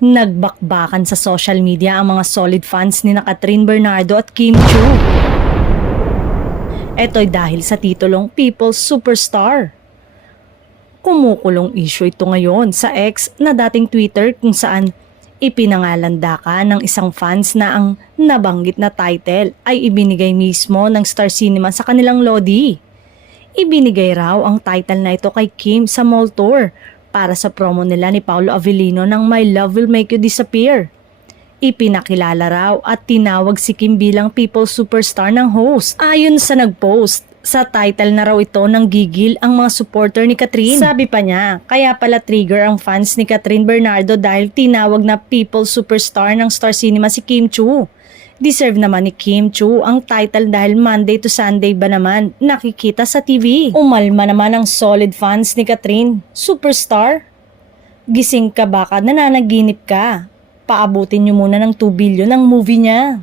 Nagbakbakan sa social media ang mga solid fans ni Catherine Bernardo at Kim Chiu. Ito'y dahil sa titulong People's Superstar. Kumukulong issue ito ngayon sa X na dating Twitter kung saan ipinangalanda ka ng isang fans na ang nabanggit na title ay ibinigay mismo ng Star Cinema sa kanilang Lodi. Ibinigay raw ang title na ito kay Kim sa mall tour para sa promo nila ni Paolo Avellino ng My Love Will Make You Disappear. Ipinakilala raw at tinawag si Kim bilang People's Superstar ng host. Ayon sa nagpost, sa title na raw ito ng gigil ang mga supporter ni Catherine. Sabi pa niya, kaya pala trigger ang fans ni Catherine Bernardo dahil tinawag na People's Superstar ng Star Cinema si Kim Chiu. Deserve naman ni Kim Chiu ang title dahil Monday to Sunday ba naman nakikita sa TV. Umalma naman ang solid fans ni Catherine. Superstar? Gising ka baka nananaginip ka? Paabutin niyo muna ng 2 billion ang movie niya.